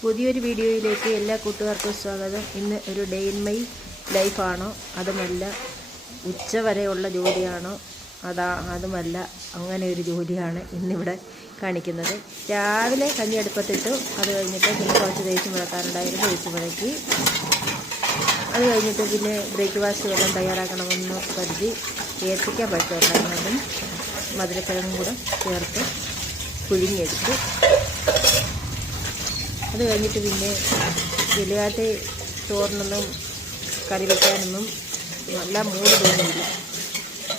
പുതിയൊരു വീഡിയോയിലേക്ക് എല്ലാ കൂട്ടുകാർക്കും സ്വാഗതം. ഇന്ന് ഒരു ഡേ ഇൻ മൈ ലൈഫാണോ അതുമല്ല ഉച്ചവരെയുള്ള ജോലിയാണോ അതുമല്ല അങ്ങനെ ഒരു ജോലിയാണ് ഇന്നിവിടെ കാണിക്കുന്നത്. രാവിലെ കഞ്ഞി അടുപ്പത്തിട്ടു. അത് കഴിഞ്ഞിട്ട് പിന്നെ കുറച്ച് തേച്ച് മുളക്കാറുണ്ടായിരുന്നു. തേച്ച് മുളക്കി അത് കഴിഞ്ഞിട്ട് പിന്നെ ബ്രേക്ക്ഫാസ്റ്റ് വല്ലതും തയ്യാറാക്കണമെന്ന് കരുതി ഏത്തയ്ക്ക പഴുത്തുണ്ടായിരുന്നതും മധുരക്കിഴങ്ങും കൂടെ ചേർത്ത് പുഴുങ്ങിയെടുത്തു. അത് കഴിഞ്ഞിട്ട് പിന്നെ വെളിയാത്ത ചോറിനൊന്നും കറി വയ്ക്കാനൊന്നും നല്ല മൂട് തോന്നിയില്ല.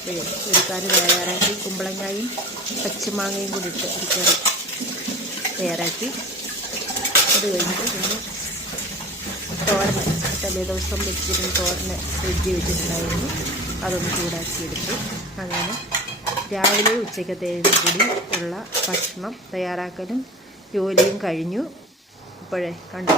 ഒരു കറി തയ്യാറാക്കി കുമ്പളങ്ങയും പച്ചമാങ്ങയും കൂടി ഇട്ട് ഒരു കറി തയ്യാറാക്കി. അത് കഴിഞ്ഞിട്ട് പിന്നെ തോരന് തലേ ദിവസം വെച്ചിരുന്ന തോരന് ഫ്രിഡ്ജിൽ വെച്ചിട്ടുണ്ടായിരുന്നു. അതൊന്ന് ചൂടാക്കിയെടുത്തു. അങ്ങനെ രാവിലെ ഉച്ചക്കത്തേനും കൂടി ഉള്ള ഭക്ഷണം തയ്യാറാക്കലും ജോലിയും കഴിഞ്ഞു. ഇപ്പോഴേ കണ്ടു.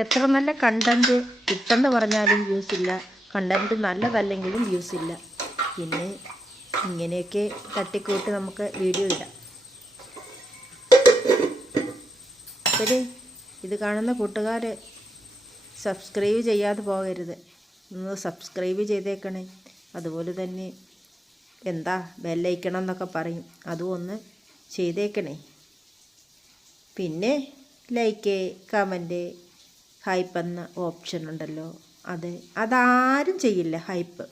എത്ര നല്ല കണ്ടൻറ്റ് ഇട്ടെന്ന് പറഞ്ഞാലും വ്യൂസില്ല, കണ്ടൻറ്റ് നല്ലതല്ലെങ്കിലും വ്യൂസില്ല. പിന്നെ ഇങ്ങനെയൊക്കെ തട്ടിക്കൂട്ടി നമുക്ക് വീഡിയോ ഇടാം. അപ്പോഴേ ഇത് കാണുന്ന കൂട്ടുകാർ സബ്സ്ക്രൈബ് ചെയ്യാതെ പോകരുത്. ഒന്ന് സബ്സ്ക്രൈബ് ചെയ്തേക്കണേ. അതുപോലെ തന്നെ എന്താ ബെല്ലൈക്കണം എന്നൊക്കെ പറയും, അതും ഒന്ന് ചെയ്തേക്കണേ. പിന്നെ ലൈക്ക്, കമൻറ്റ്, ഹൈപ്പ് എന്ന ഓപ്ഷൻ ഉണ്ടല്ലോ, അതാരും ചെയ്യില്ല. ഹൈപ്പ്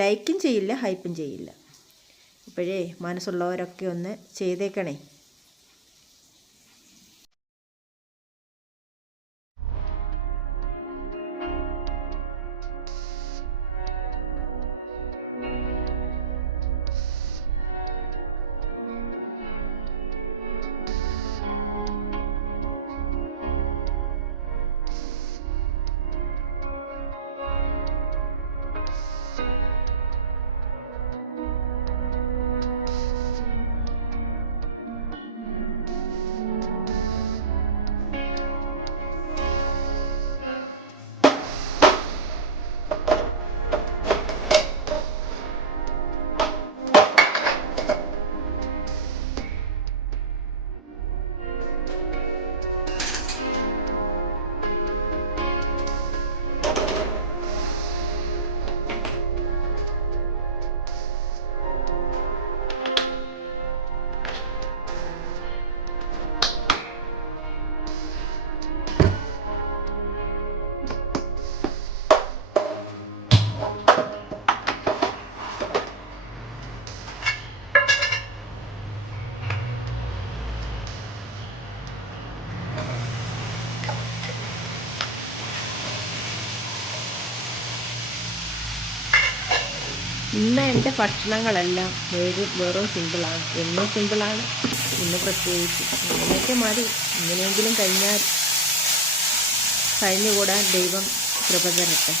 ലൈക്കും ചെയ്യില്ല, ഹൈപ്പും ചെയ്യില്ല. അപ്പോഴേ മനസ്സുള്ളവരൊക്കെ ഒന്ന് ചെയ്തേക്കണേ. ഇന്ന് എൻ്റെ ഭക്ഷണങ്ങളെല്ലാം വെറും സിമ്പിളാണ്. എന്നും സിമ്പിളാണ്, ഇന്ന് പ്രത്യേകിച്ച്. ഇങ്ങനെയൊക്കെ മതി. ഇങ്ങനെയെങ്കിലും കഴിഞ്ഞുകൂടാൻ ദൈവം കൃപ തരട്ടെ.